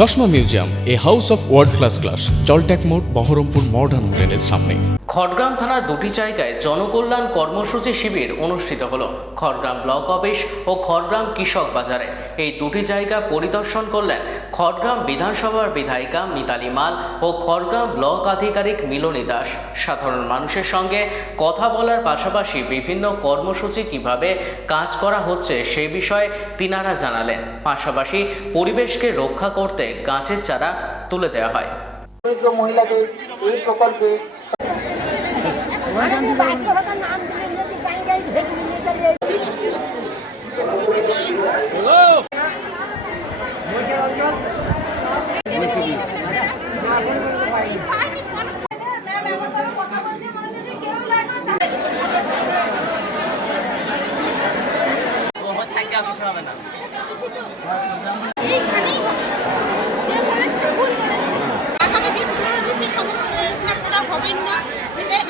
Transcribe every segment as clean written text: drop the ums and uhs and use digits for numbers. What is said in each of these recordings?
চশমা museum, a house of world class, জলট্যাক মোড়, বহরমপুর মডার্ন হোটেলের সামনে। খড়গ্রাম থানার দুটি জায়গায় জনকল্যাণ কর্মসূচি শিবির অনুষ্ঠিত হলো। খড়গ্রাম ব্লক অফিস ও খড়গ্রাম কৃষক বাজারে এই দুটি জায়গা পরিদর্শন করলেন খড়গ্রাম বিধানসভার বিধায়িকা মিতালি মাল ও খড়গ্রাম ব্লক আধিকারিক মিলনী দাস। সাধারণ মানুষের সঙ্গে কথা বলার পাশাপাশি বিভিন্ন কর্মসূচি কিভাবে কাজ করা হচ্ছে সে বিষয়ে তিনারা জানালেন। পাশাপাশি পরিবেশকে রক্ষা করতে গাছের চারা তুলে দেওয়া হয়। মহিলাদের এই প্রকল্পে কিছু হবে না। আগামী দিনগুলোর সেই সমস্যার সম্মুখীন আপনারা হবেন না।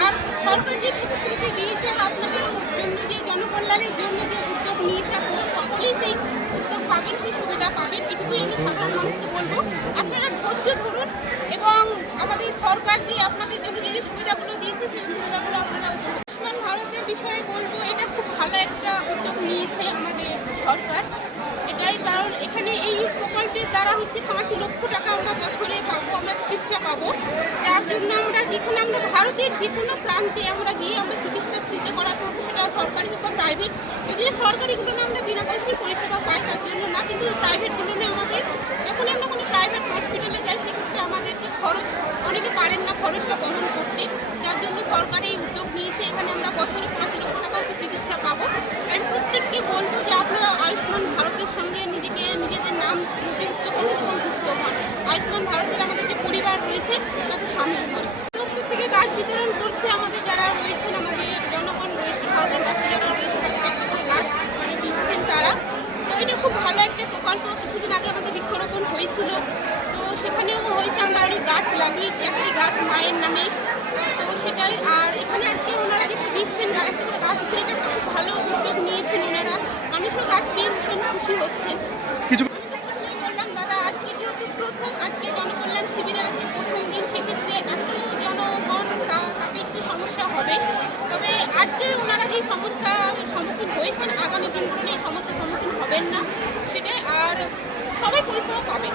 আর সরকার যে প্রতিশ্রুতি দিয়েছে আপনাদের জন্য, যে জনকল্যাণের জন্য যে উদ্যোগ নিয়েছে, আপনারা সকলেই সেই উদ্যোগ পাবেন, সেই সুবিধা পাবেন। এটুকুই আমি সাধারণ মানুষকে বলবো, আপনারা ধৈর্য ধরুন এবং আমাদের সরকার যে আপনাদের জন্য যে সুবিধাগুলো দিয়েছে সেই সুবিধাগুলো আপনারা আয়ুষ্মান ভারতের বিষয়ে বলবো, এটা খুব ভালো একটা উদ্যোগ নিয়েছে আমাদের সরকার। এটাই কারণ এখানে এই প্রকল্পের দ্বারা হচ্ছে 5 লক্ষ টাকা আমরা বছরে পাবো, আমরা চিকিৎসা পাবো। যার জন্য আমরা যেখানে আমরা ভারতের যে কোনো প্রান্তে আমরা গিয়ে আমরা চিকিৎসা ফ্রিতে করাতে পারবো, সেটা সরকারি হোক বা প্রাইভেট। যদিও সরকারিগুলো আমরা বিনা পয়সায় পরিষেবা পাই, তার জন্য না, কিন্তু প্রাইভেটগুলো আমাদের যখনই আমরা কোনো প্রাইভেট হসপিটালে যাই সেক্ষেত্রে আমাদেরকে খরচ, অনেকে পারেন না খরচটা বহন করতে, যার জন্য সরকার এই উদ্যোগ নিয়েছে। এখানে আমরা বছরে 5 লক্ষ টাকা চিকিৎসা পাবো। আমি প্রত্যেককে বলবো যে আপনারা আয়ুষ্মান ভারতের সঙ্গে নিজেদের নাম নথিভুক্ত করুন এবং যুক্ত হন। আয়ুষ্মান ভারতের আমাদের যে পরিবার রয়েছে তাতে সামিল হন। প্রত্যেক থেকে গাছ বিতরণ করছে আমাদের যারা রয়েছেন, আমাদের জনগণ রয়েছে, খড়গ্রামবাসী যারা রয়েছে তাদের একটা করে গাছ দিচ্ছেন তারা। তো এটা খুব ভালো একটা প্রকল্প। কিছুদিন আগে আমাদের বৃক্ষরোপণ হয়েছিল, তো সেখানেও হয়েছে, আমরা অনেক গাছ লাগিয়েছি, একটি গাছ মায়ের নামে। তো সেটাই। আর এখানে আজকে ওনারা যেটা দিচ্ছেন একটা করে গাছ দিয়ে, এটা একটা খুব ভালো উদ্যোগ নিয়েছেন ওনারা। মানুষও গাছ পেয়ে ভীষণ খুশি হচ্ছে। বললাম দাদা, আজকে যেহেতু প্রথম, আজকে জনকল্যাণ শিবিরের আজকে প্রথম দিন, সেক্ষেত্রে এত জনগণ তাকে একটু সমস্যা হবে। তবে আজকে ওনারা যেই সমস্যার সম্মুখীন হয়েছেন, আগামী দিনগুলো এই সমস্যার সম্মুখীন হবেন না সেটাই। আর সবাই পরিষেবা পাবেন।